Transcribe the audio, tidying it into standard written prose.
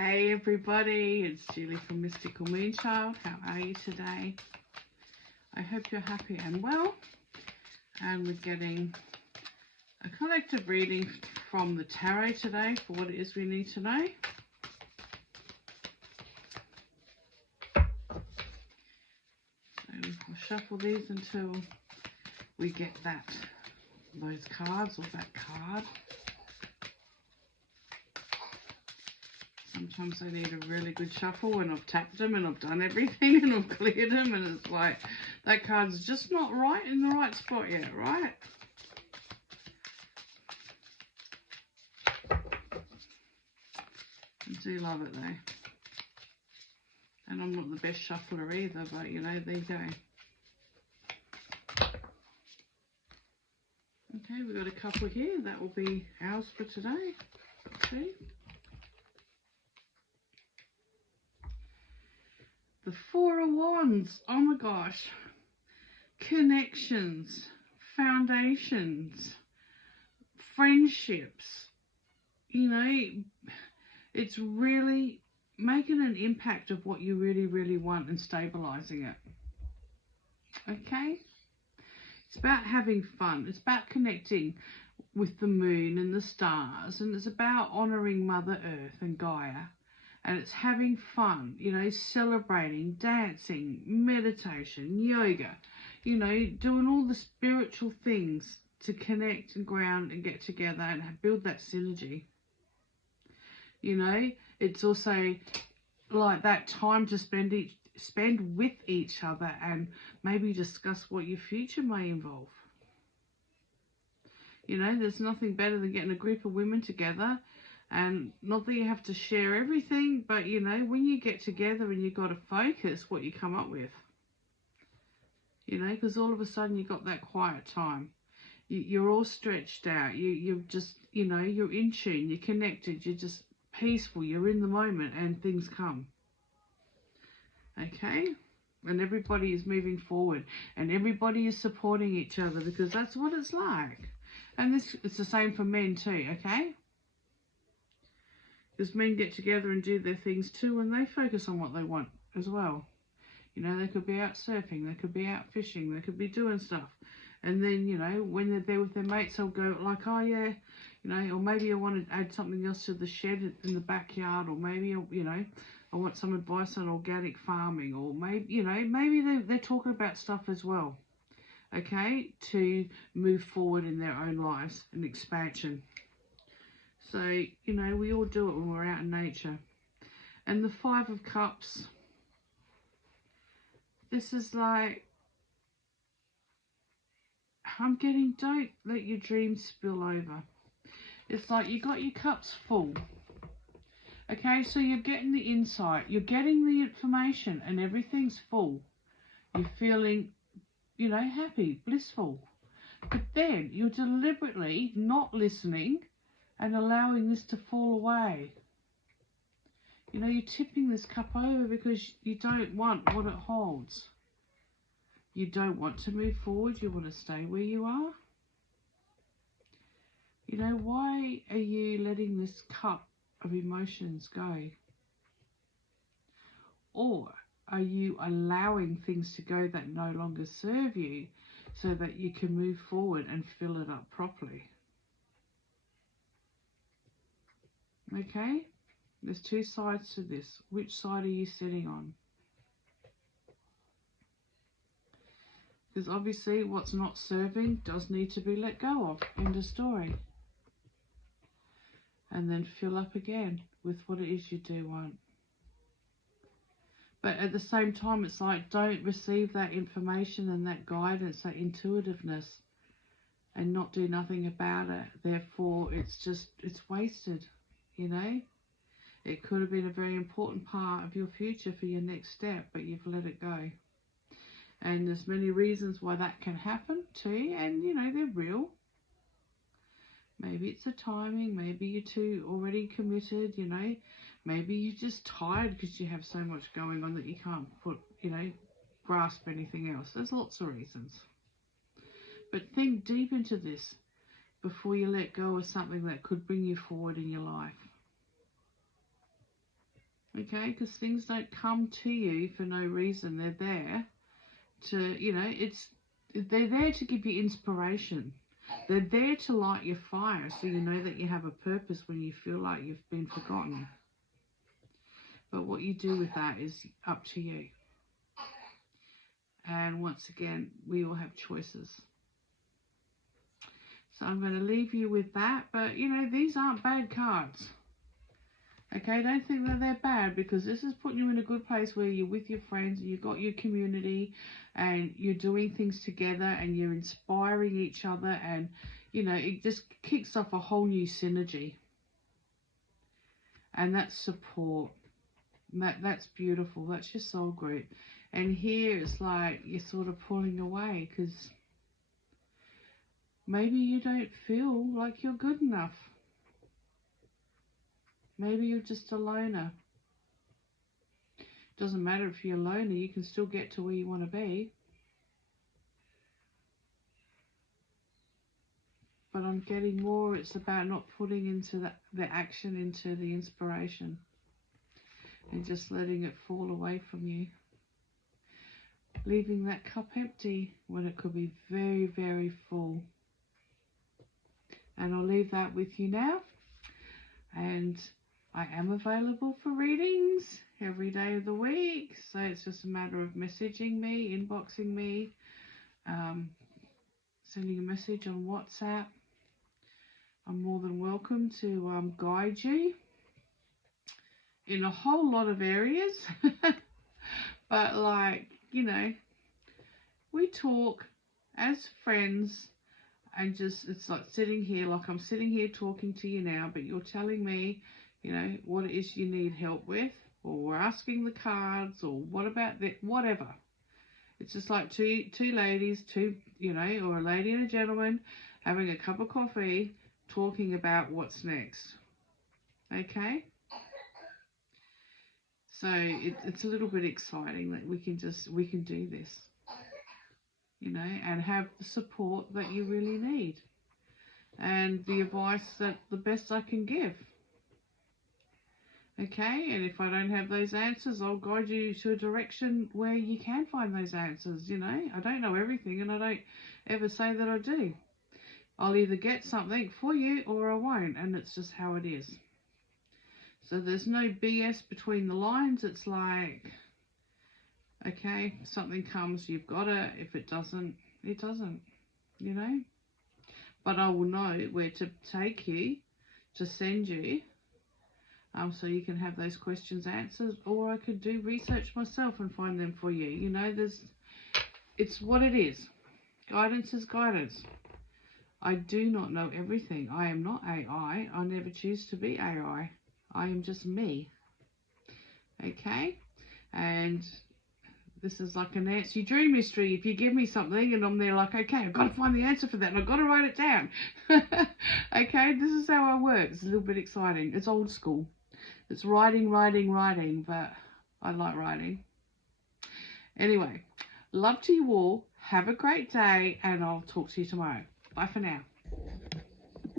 Hey everybody, it's Julie from Mystical Moonchild. How are you today? I hope you're happy and well. And we're getting a collective reading from the tarot today for what it is we need to know. So we'll shuffle these until we get those cards or that card. Sometimes I need a really good shuffle when I've tapped them and I've done everything and I've cleared them, and it's like that card's just not right in the right spot yet, right? I do love it though. And I'm not the best shuffler either, but you know, there you go. Okay, we've got a couple here. That will be ours for today. Let's see. The Four of Wands. Oh my gosh. Connections, foundations, friendships. You know, it's really making an impact of what you really, really want and stabilizing it. Okay? It's about having fun. It's about connecting with the moon and the stars. And it's about honoring Mother Earth and Gaia. And it's having fun, you know, celebrating, dancing, meditation, yoga, you know, doing all the spiritual things to connect and ground and get together and build that synergy. You know, it's also like that time to spend with each other and maybe discuss what your future may involve. You know, there's nothing better than getting a group of women together. And not that you have to share everything, but, you know, when you get together and you've got to focus what you come up with. You know, because all of a sudden you've got that quiet time. You're all stretched out. You're just, you know, you're in tune. You're connected. You're just peaceful. You're in the moment and things come. Okay? And everybody is moving forward. And everybody is supporting each other because that's what it's like. And it's the same for men too, okay? Because men get together and do their things too, and they focus on what they want as well. You know, they could be out surfing, they could be out fishing, they could be doing stuff. And then, you know, when they're there with their mates, they'll go like, oh yeah, you know, or maybe I want to add something else to the shed in the backyard, or maybe, you know, I want some advice on organic farming, or maybe, you know, maybe they're talking about stuff as well, okay, to move forward in their own lives and expansion. So, you know, we all do it when we're out in nature. And the Five of Cups, this is like, I'm getting, don't let your dreams spill over. It's like you got your cups full. Okay, so you're getting the insight, you're getting the information, and everything's full. You're feeling, you know, happy, blissful. But then you're deliberately not listening and allowing this to fall away. You know, you're tipping this cup over because you don't want what it holds. You don't want to move forward. You want to stay where you are. You know, why are you letting this cup of emotions go? Or are you allowing things to go that no longer serve you so that you can move forward and fill it up properly? Okay? There's two sides to this. Which side are you sitting on? Because obviously what's not serving does need to be let go of. End of story. And then fill up again with what it is you do want. But at the same time, it's like, don't receive that information and that guidance, that intuitiveness, and not do nothing about it. Therefore, it's wasted, you know. It could have been a very important part of your future for your next step, but you've let it go. And there's many reasons why that can happen too, and you know, they're real. Maybe it's the timing, maybe you're too already committed, you know. Maybe you're just tired because you have so much going on that you can't grasp anything else. There's lots of reasons. But think deep into this before you let go of something that could bring you forward in your life. Okay, because things don't come to you for no reason. They're there to, you know, they're there to give you inspiration. They're there to light your fire so you know that you have a purpose when you feel like you've been forgotten. But what you do with that is up to you. And once again, we all have choices. So I'm going to leave you with that. But, you know, these aren't bad cards. Okay, don't think that they're bad, because this is putting you in a good place where you're with your friends and you've got your community and you're doing things together and you're inspiring each other, and, you know, it just kicks off a whole new synergy. And that's support. That's beautiful. That's your soul group. And here it's like you're sort of pulling away because maybe you don't feel like you're good enough. Maybe you're just a loner. Doesn't matter if you're a loner, you can still get to where you want to be. But I'm getting more, it's about not putting into the action, into the inspiration, and just letting it fall away from you. Leaving that cup empty when it could be very, very full. And I'll leave that with you now. And I am available for readings every day of the week. So it's just a matter of messaging me, inboxing me, sending a message on WhatsApp. I'm more than welcome to guide you in a whole lot of areas. But, like, you know, we talk as friends, and just, it's like sitting here, like I'm sitting here talking to you now, but you're telling me, you know, what it is you need help with, or we're asking the cards, or what about that, whatever. It's just like two ladies, you know, or a lady and a gentleman having a cup of coffee, talking about what's next. Okay? So it's a little bit exciting that we can do this, you know, and have the support that you really need, and the advice that the best I can give. Okay, and if I don't have those answers, I'll guide you to a direction where you can find those answers. You know, I don't know everything, and I don't ever say that I do. I'll either get something for you or I won't, and it's just how it is. So there's no BS between the lines. It's like, okay, something comes, you've got it. If it doesn't, it doesn't, you know. But I will know where to take you, to send you, so you can have those questions answered, or I could do research myself and find them for you. You know, it's what it is. Guidance is guidance. I do not know everything. I am not AI. I never choose to be AI. I am just me. Okay? And this is like a Nancy Drew mystery. If you give me something and I'm there like, okay, I've got to find the answer for that and I've got to write it down. Okay, this is how I work. It's a little bit exciting. It's old school. It's writing, but I like writing. Anyway, love to you all. Have a great day, and I'll talk to you tomorrow. Bye for now.